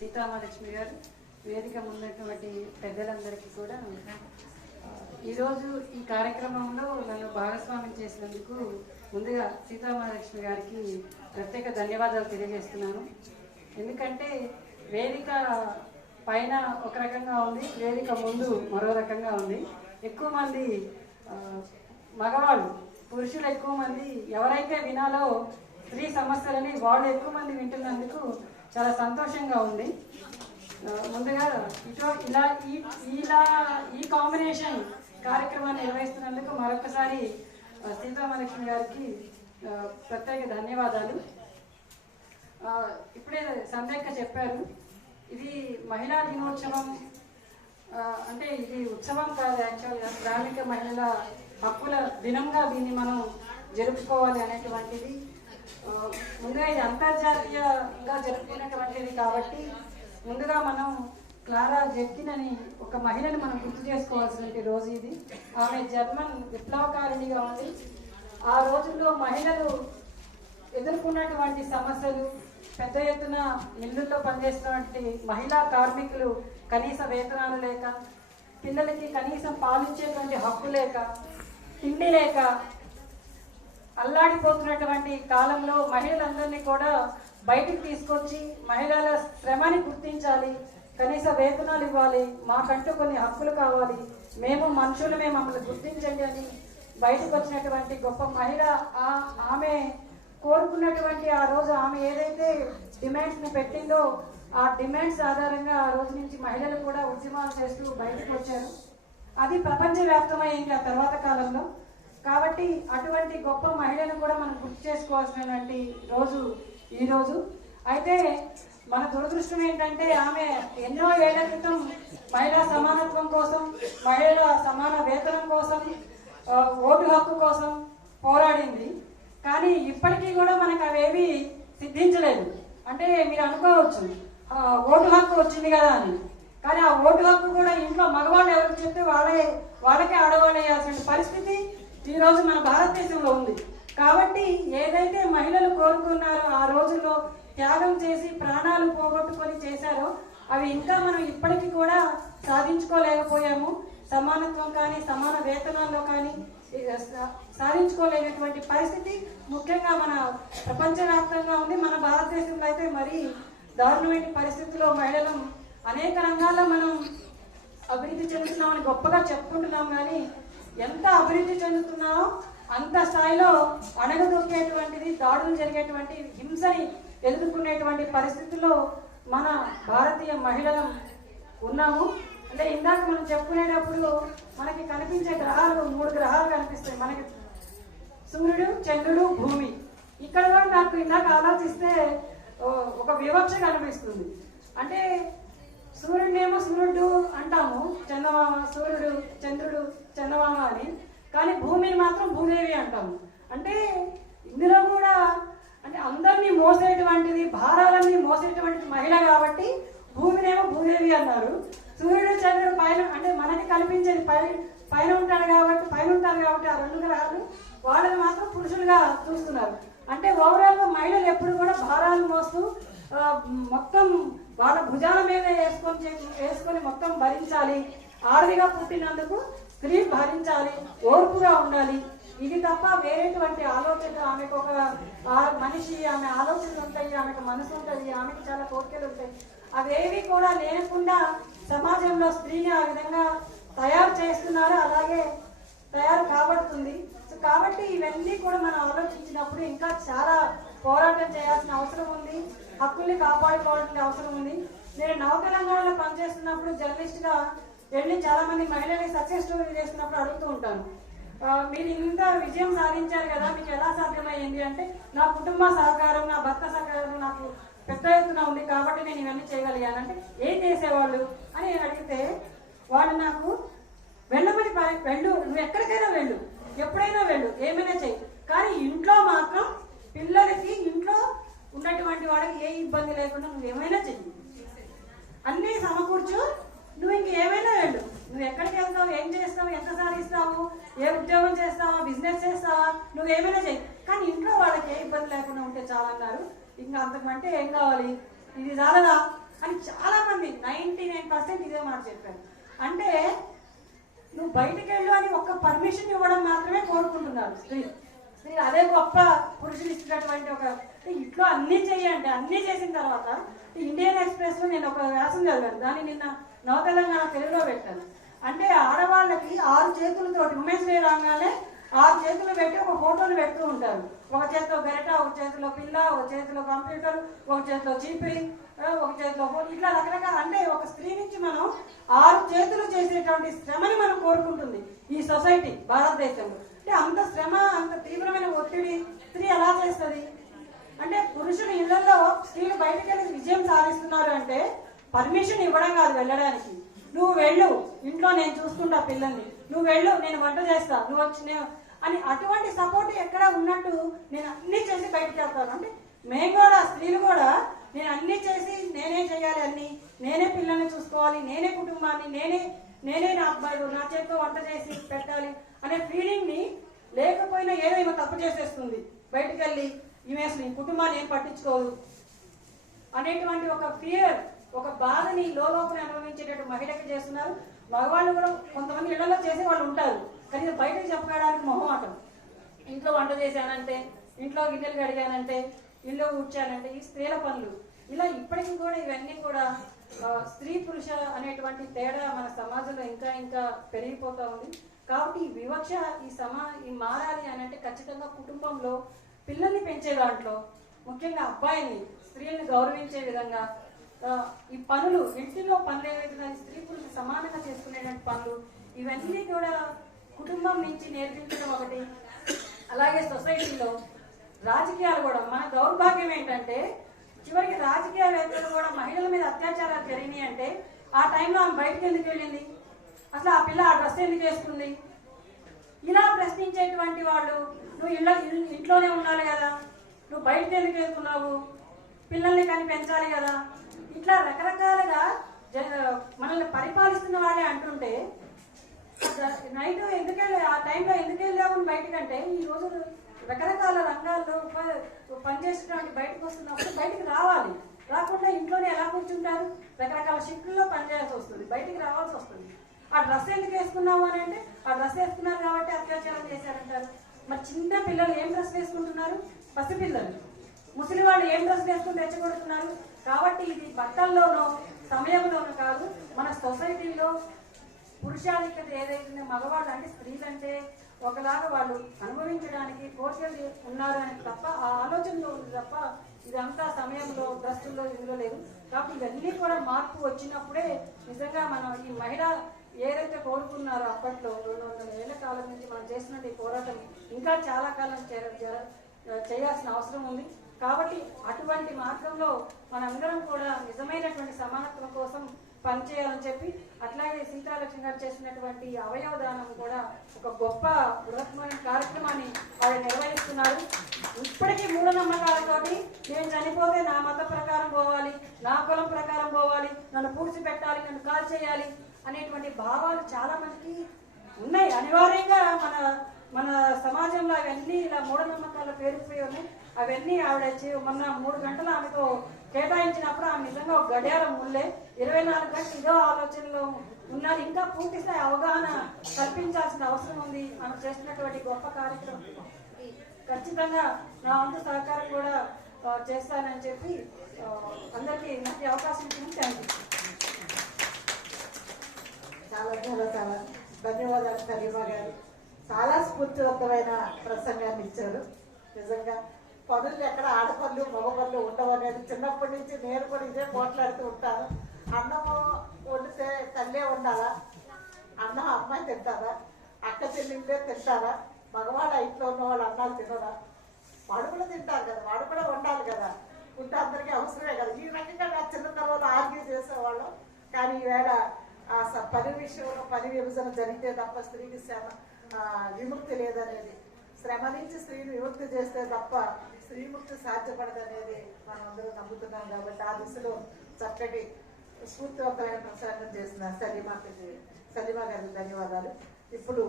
సీతామలక్ష్మి గారు వేదిక ఉన్నటువంటి పెద్దలందరికీ కూడా ఈరోజు ఈ కార్యక్రమంలో నన్ను భాగస్వామ్యం చేసినందుకు ముందుగా సీతామహాలక్ష్మి గారికి ప్రత్యేక ధన్యవాదాలు తెలియజేస్తున్నాను. ఎందుకంటే వేదిక పైన ఒక రకంగా ఉంది వేదిక ముందు మరో రకంగా ఉంది. ఎక్కువ మంది మగవాళ్ళు పురుషులు ఎక్కువ మంది ఎవరైతే వినాలో స్త్రీ సమస్యలని వాళ్ళు ఎక్కువ మంది వింటున్నందుకు చాలా సంతోషంగా ఉంది. ముందుగా ఇటు ఇలా ఈ ఇలా ఈ కాంబినేషన్ కార్యక్రమాన్ని నిర్వహిస్తున్నందుకు మరొకసారి ఆ, గారికి ప్రత్యేక ధన్యవాదాలు. ఇప్పుడే సంధ్యక్క చెప్పారు ఇది మహిళా దినోత్సవం అంటే ఇది ఉత్సవం కాదు యాక్చువల్గా శ్రామిక మహిళల హక్కుల దినంగా దీన్ని మనం జరుపుకోవాలి అనేటువంటిది ముందుగా ఇది అంతర్జాతీయంగా జరుపుకునేటువంటిది కాబట్టి ముందుగా మనం క్లారా జెట్కిన్ అని ఒక మహిళని మనం గుర్తు చేసుకోవాల్సిన రోజు ఇది. ఆమె జర్మన్ విప్లవకారిణిగా ఉంది. ఆ రోజుల్లో మహిళలు ఎదుర్కొన్నటువంటి సమస్యలు పెద్ద ఎత్తున ఇళ్ళల్లో పనిచేసినటువంటి మహిళా కార్మికులు కనీస వేతనాలు లేక పిల్లలకి కనీసం పాలించేటువంటి హక్కు లేక తిండి లేక అల్లాడిపోతున్నటువంటి కాలంలో మహిళలందరినీ కూడా బయటికి తీసుకొచ్చి మహిళల శ్రమని గుర్తించాలి కనీస వేతనాలు ఇవ్వాలి మాకంటూ కొన్ని హక్కులు కావాలి మేము మనుషులమే మమ్మల్ని గుర్తించండి అని బయటకు వచ్చినటువంటి గొప్ప మహిళ ఆమె కోరుకున్నటువంటి ఆ రోజు ఆమె ఏదైతే డిమాండ్స్ని పెట్టిందో ఆ డిమాండ్స్ ఆధారంగా ఆ రోజు నుంచి మహిళలు కూడా ఉద్యమాలు చేస్తూ బయటకు వచ్చారు. అది ప్రపంచవ్యాప్తమైంది ఆ తర్వాత కాలంలో. కాబట్టి అటువంటి గొప్ప మహిళను కూడా మనం గుర్తు చేసుకోవాల్సినటువంటి రోజు ఈరోజు అయితే మన దురదృష్టం ఏంటంటే ఆమె ఎన్నో ఏళ్ళ క్రితం మహిళా సమానత్వం కోసం మహిళల సమాన వేతనం కోసం ఓటు హక్కు కోసం పోరాడింది. కానీ ఇప్పటికీ కూడా మనకు అవేవి సిద్ధించలేదు. అంటే మీరు అనుకోవచ్చు ఓటు హక్కు వచ్చింది కదా అని. కానీ ఆ ఓటు హక్కు కూడా ఇంట్లో మగవాళ్ళు ఎవరికి చెప్తే వాళ్ళే వాళ్ళకే ఆడవాళ్ళు వేయాల్సిన పరిస్థితి ఈరోజు మన భారతదేశంలో ఉంది. కాబట్టి ఏదైతే మహిళలు కోరుకున్నారో ఆ రోజుల్లో త్యాగం చేసి ప్రాణాలు పోగొట్టుకొని చేశారో అవి ఇంకా మనం ఇప్పటికీ కూడా సాధించుకోలేకపోయాము. సమానత్వం కానీ సమాన వేతనాల్లో కానీ సాధించుకోలేనటువంటి పరిస్థితి ముఖ్యంగా మన ప్రపంచవ్యాప్తంగా ఉంది. మన భారతదేశంలో అయితే మరీ దారుణమైన పరిస్థితుల్లో మహిళలు అనేక రంగాల్లో మనం అభివృద్ధి చెందుతున్నామని గొప్పగా చెప్పుకుంటున్నాం. కానీ ఎంత అభివృద్ధి చెందుతున్నామో అంత స్థాయిలో అణగదొక్కేటువంటిది దాడులు జరిగేటువంటి హింసని ఎదుర్కొనేటువంటి పరిస్థితుల్లో మన భారతీయ మహిళలు ఉన్నాము. అంటే ఇందాక మనం చెప్పుకునేటప్పుడు మనకి కనిపించే గ్రహాలు మూడు గ్రహాలు కనిపిస్తాయి. మనకి సూర్యుడు చంద్రుడు భూమి. ఇక్కడ కూడా నాకు ఇందాక ఆలోచిస్తే ఒక వివక్ష కనిపిస్తుంది. అంటే సూర్యుడినేమో సూర్యుడు అంటాము చంద్రమామ సూర్యుడు చంద్రుడు చందమామ అని కానీ భూమిని మాత్రం భూదేవి అంటాము. అంటే ఇందులో కూడా అంటే అందరినీ మోసేటువంటిది భారాలన్నీ మోసేటువంటిది మహిళ కాబట్టి భూమినేమో భూదేవి అన్నారు. సూర్యుడు చంద్రుడు పైన అంటే మనకి కనిపించేది పై పైన ఉంటాడు కాబట్టి పైన ఉంటారు కాబట్టి ఆ రెండు గ్రహాలు వాళ్ళని మాత్రం పురుషులుగా చూస్తున్నారు. అంటే ఓవరాల్గా మహిళలు ఎప్పుడు కూడా భారాలు మోస్తూ మొత్తం వాళ్ళ భుజాల మీద వేసుకొని వేసుకొని మొత్తం భరించాలి. ఆడదిగా పుట్టినందుకు స్త్రీ భరించాలి ఓర్పుగా ఉండాలి. ఇది తప్ప వేరేటువంటి ఆలోచనలు ఆమెకు ఒక ఆ మనిషి ఆమె ఆలోచనలు ఉంటాయి ఆమెకు మనసు ఉంటుంది ఆమెకు చాలా కోరికలు ఉంటాయి. అవేవి కూడా లేకుండా సమాజంలో స్త్రీని ఆ విధంగా తయారు చేస్తున్నారు? అలాగే తయారు కాబడుతుంది. సో కాబట్టి ఇవన్నీ కూడా మనం ఆలోచించినప్పుడు ఇంకా చాలా పోరాటం చేయాల్సిన అవసరం ఉంది. హక్కుల్ని కాపాడుకోవాల్సిన అవసరం ఉంది. నేను నవతెలంగాణలో పనిచేస్తున్నప్పుడు జర్నలిస్ట్గా వెళ్ళి చాలా మంది మహిళల్ని సక్సెస్ స్టోరీ చేస్తున్నప్పుడు అడుగుతూ ఉంటాను. మీరు ఇంత విజయం సాధించారు కదా మీకు ఎలా సాధ్యమైంది అంటే నా కుటుంబ సహకారం నా భర్త సహకారం నాకు పెద్ద ఎత్తున ఉంది కాబట్టి నేను ఇవన్నీ చేయగలిగానంటే ఏం చేసేవాళ్ళు అని అడిగితే వాళ్ళు నాకు వెళ్ళమని వెళ్ళు నువ్వు ఎక్కడికైనా వెళ్ళు ఎప్పుడైనా వెళ్ళు ఏమైనా చేయి కానీ ఇంట్లో మాత్రం పిల్లలకి ఇంట్లో ఉన్నటువంటి వాళ్ళకి ఏ ఇబ్బంది లేకుండా నువ్వు ఏమైనా చెయ్యి అన్నీ సమకూర్చు నువ్వు ఇంక ఏమైనా వెళ్ళు నువ్వు ఎక్కడికి వెళ్తావు ఏం చేస్తావు ఎంత సాధిస్తావు ఏ ఉద్యోగం చేస్తావా బిజినెస్ చేస్తావా నువ్వు ఏమైనా చెయ్యి కానీ ఇంట్లో వాళ్ళకి ఏ ఇబ్బంది లేకుండా ఉంటే చాలన్నారు ఇంకా అంతకంటే ఏం కావాలి? ఇది చాలదా? అని మాట చెప్పారు. అంటే నువ్వు బయటికి వెళ్ళు అని ఒక్క పర్మిషన్ ఇవ్వడం మాత్రమే కోరుకుంటున్నారు స్త్రీ. స్త్రీ అదే గొప్ప పురుషులు ఇచ్చినటువంటి ఒక ఇట్లా ఇంట్లో అన్నీ చేయండి అన్నీ చేసిన తర్వాత ఇండియన్ ఎక్స్ప్రెస్లో నేను ఒక వ్యాసం చదివాను. దాన్ని నిన్న నవతెలంగాణ తెలుగులో పెట్టాను. అంటే ఆడవాళ్ళకి ఆరు చేతులతోటి ఉమెన్స్ డే రాగానే ఆరు చేతులు పెట్టి ఒక ఫోటోలు పెడుతూ ఉంటారు. ఒక చేతిలో గరిట ఒక చేతిలో పిల్ల ఒక చేతిలో కంప్యూటర్ ఒక చేతిలో చీపిరి ఒక చేతిలో ఇట్లా రకరకాల అంటే ఒక స్త్రీ నుంచి మనం ఆరు చేతులు చేసేటువంటి శ్రమని మనం కోరుకుంటుంది ఈ సొసైటీ భారతదేశంలో. అంటే అంత శ్రమ అంత తీవ్రమైన ఒత్తిడి స్త్రీ ఎలా చేస్తుంది? అంటే పురుషులు ఇళ్ళలో స్త్రీలు బయటకెళ్ళి విజయం సాధిస్తున్నారు అంటే పర్మిషన్ ఇవ్వడం కాదు వెళ్ళడానికి. నువ్వు వెళ్ళు ఇంట్లో నేను చూసుకుంటా పిల్లల్ని. నువ్వు వెళ్ళు నేను వంట చేస్తా నువ్వు వచ్చి నేను అని అటువంటి సపోర్ట్ ఎక్కడ ఉన్నట్టు నేను అన్ని చేసి బయటకు వెళ్తాను. అంటే మేము కూడా స్త్రీలు కూడా నేను అన్ని చేసి నేనే చేయాలి అన్ని. నేనే పిల్లల్ని చూసుకోవాలి నేనే కుటుంబాన్ని నేనే నేనే నా అబ్బాయి నా చేతితో వంట చేసి పెట్టాలి అనే ఫీలింగ్ని లేకపోయినా ఏదో ఈమె తప్పు చేసేస్తుంది. బయటకు వెళ్ళి ఈమె అసలు ఈ కుటుంబాన్ని ఏం పట్టించుకోదు అనేటువంటి ఒక ఫియర్ ఒక బాధని లోపల అనుభవించేటట్టు మహిళకి చేస్తున్నారు. మగవాళ్ళు కూడా కొంతమంది ఇళ్ళలో చేసే వాళ్ళు ఉంటారు. కానీ ఇది బయటకు చెప్పుకోవడానికి మొహమాటం. ఇంట్లో వంట చేశానంటే ఇంట్లో గిన్నెలు కడిగానంటే ఇల్లు ఊడ్చానంటే ఈ స్త్రీల పనులు. ఇలా ఇప్పటికీ కూడా ఇవన్నీ కూడా స్త్రీ పురుష అనేటువంటి తేడా మన సమాజంలో ఇంకా ఇంకా పెరిగిపోతూ ఉంది. కాబట్టి ఈ వివక్ష ఈ సమా ఈ మారాలి అని అంటే ఖచ్చితంగా కుటుంబంలో పిల్లల్ని పెంచే దాంట్లో ముఖ్యంగా అబ్బాయిని స్త్రీలను గౌరవించే విధంగా ఈ పనులు ఇంటిలో పనులు ఏవైతే స్త్రీ పురుషులు సమానంగా చేసుకునేటువంటి పనులు ఇవన్నీ కూడా కుటుంబం నుంచి నేర్పించడం ఒకటి. అలాగే సొసైటీలో రాజకీయాలు కూడా మన దౌర్భాగ్యం ఏంటంటే చివరికి రాజకీయవేత్తలు కూడా మహిళల మీద అత్యాచారాలు జరిగినాయి అంటే ఆ టైంలో ఆమె బయటకు ఎందుకు వెళ్ళింది? అసలు ఆ పిల్ల ఆ డ్రెస్ ఎందుకు వేసుకుంది? ఇలా ప్రశ్నించేటువంటి వాళ్ళు నువ్వు ఇళ్ళ ఇంట్లోనే ఉండాలి కదా నువ్వు బయటకు ఎందుకు వెళ్తున్నావు? పిల్లల్ని కానీ పెంచాలి కదా ఇట్లా రకరకాలుగా జ- మనల్ని పరిపాలిస్తున్న వాళ్ళే అంటుంటే నైట్ ఎందుకు ఆ టైంలో ఎందుకు వెళ్ళావు బయటకంటే ఈ రోజు రకరకాల రంగాల్లో ఉప- పనిచేసేటువంటి బయటకు వస్తున్నప్పుడు బయటకు రావాలి. రాకుండా ఇంట్లోనే ఎలా కూర్చుంటారు? రకరకాల షిఫ్ట్లో పనిచేయాల్సి వస్తుంది. బయటికి రావాల్సి వస్తుంది. ఆ డ్రెస్ ఎందుకు వేసుకున్నావు అని అంటే ఆ డ్రెస్ వేసుకున్నారు కాబట్టి అత్యాచారం చేశారంటారు. మరి చిన్న పిల్లలు ఏం డ్రెస్ వేసుకుంటున్నారు? పసిపిల్లలు. ముసలి వాళ్ళు ఏం డ్రెస్ వేసుకుంటారు రెచ్చగొడుతున్నారు కాబట్టి ఇది బట్టల్లోనో సమయంలోనూ కాదు మన సొసైటీలో పురుషాధిక్యత ఏదైతే మగవాళ్ళు అంటే స్త్రీలంటే ఒకలాగా వాళ్ళు అనుభవించడానికి కోరికలు ఉన్నారు అని తప్ప ఆ ఆలోచనలో ఉంది తప్ప ఇదంతా సమయంలో డ్రస్సుల్లో ఇందులో లేదు. కాబట్టి ఇవన్నీ కూడా మార్పు వచ్చినప్పుడే నిజంగా మనం ఈ మహిళ ఏదైతే కోరుకున్నారో అప్పట్లో రెండు వందల ఏళ్ళ కాలం నుంచి మనం చేసినట్టు ఈ పోరాటం ఇంకా చాలా కాలం చేయాల్సిన అవసరం ఉంది. కాబట్టి అటువంటి మార్గంలో మనందరం కూడా నిజమైనటువంటి సమానత్వం కోసం పనిచేయాలని చెప్పి అట్లాగే సీతాలక్ష్మి గారు చేసినటువంటి అవయవ దానం కూడా ఒక గొప్ప బృహత్మైన కార్యక్రమాన్ని ఆవిడ నిర్వహిస్తున్నారు. ఇప్పటికీ మూఢనమ్మకాలతోటి నేను చనిపోతే నా మత ప్రకారం పోవాలి నా కులం ప్రకారం పోవాలి నన్ను పూడ్చి పెట్టాలి నన్ను కాల్ చేయాలి అనేటువంటి భావాలు చాలా మందికి ఉన్నాయి. అనివార్యంగా మన మన సమాజంలో అవన్నీ ఇలా మూఢనమ్మకాల పేరుకుపోయి ఉన్నాయి. అవన్నీ ఆవిడ మొన్న మూడు గంటలు ఆమెతో కేటాయించినప్పుడు ఆమె నిజంగా ఒక గడియారం ముల్లే. ఇరవై నాలుగు గంటలు ఇదో ఆలోచనలో ఉన్నారు. ఇంకా పూర్తి స్థాయి అవగాహన కల్పించాల్సిన అవసరం ఉంది. ఆమె చేస్తున్నటువంటి గొప్ప కార్యక్రమం. ఖచ్చితంగా నా వంతు సహకారం కూడా చేస్తానని చెప్పి అందరికీ మంచి అవకాశం ఇచ్చింది. థ్యాంక్ యూ చాలా చాలా చాలా. ధన్యవాదాలు కరీమా గారు చాలా స్ఫూర్తివంతమైన ప్రసంగాన్ని ఇచ్చారు. నిజంగా పనులు ఎక్కడ ఆడపనులు మగ పనులు ఉండవు అనేది చిన్నప్పటి నుంచి నేను కూడా ఇదే పోట్లాడుతూ ఉంటాను. అన్నము వండితే తల్లే ఉండాలా? అన్నం అమ్మాయి తింటారా అక్క చెల్లిందే తింటారా? మగవాళ్ళ ఇంట్లో ఉన్న వాళ్ళు అన్నాలు తినరా? వాడు కూడా తింటారు కదా వాడు కూడా ఉండాలి కదా. ఉంటే అందరికీ అవసరమే కదా. ఈ రకంగా నా చిన్నతనంలో ఆర్గ్యూ చేసేవాళ్ళం. కానీ ఈవేళ ఆ స- పని విషయంలో పని విభజన జరిగితే తప్ప స్త్రీకి సేవ విముక్తి లేదనేది. శ్రమ నుంచి స్త్రీని విముక్తి చేస్తే తప్ప స్త్రీముక్తి సాధ్యపడదనేది మనం అందరూ నమ్ముతున్నాం కాబట్టి ఆ దిశలో చక్కటి స్ఫూర్తివంతమైన ప్రసంగం చేసిన సలీమాకి సలీమా గారికి ధన్యవాదాలు. ఇప్పుడు